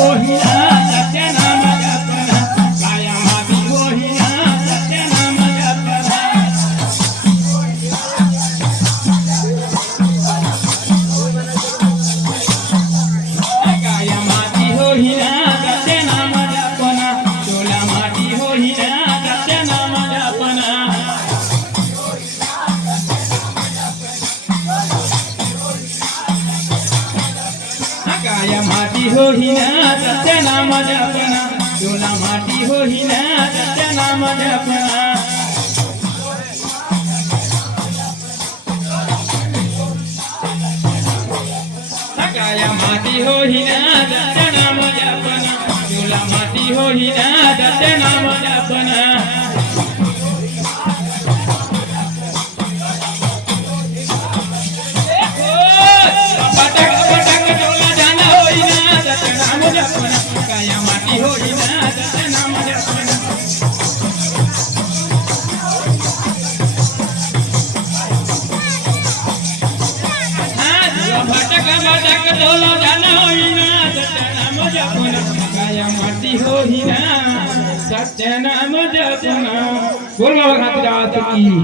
होईना सत्य नाम जपना कायमाती होईना सत्य नाम जपना कायमाती होईना सत्य नाम जपना तुला माती होईना सत्य नाम जपना काय माती होईना सत्य नाम जपना तुला माती होईना सत्य नाम जपना काय माती होईना सत्य नाम जपना तुला माती होईना सत्य नाम जपना कायमाती होईना सत्य नाम जपना भटक भटक डोला जाना होईना सत्य नाम जपना कायमाती होईना सत्य नाम जपना बोल बाबा खातिर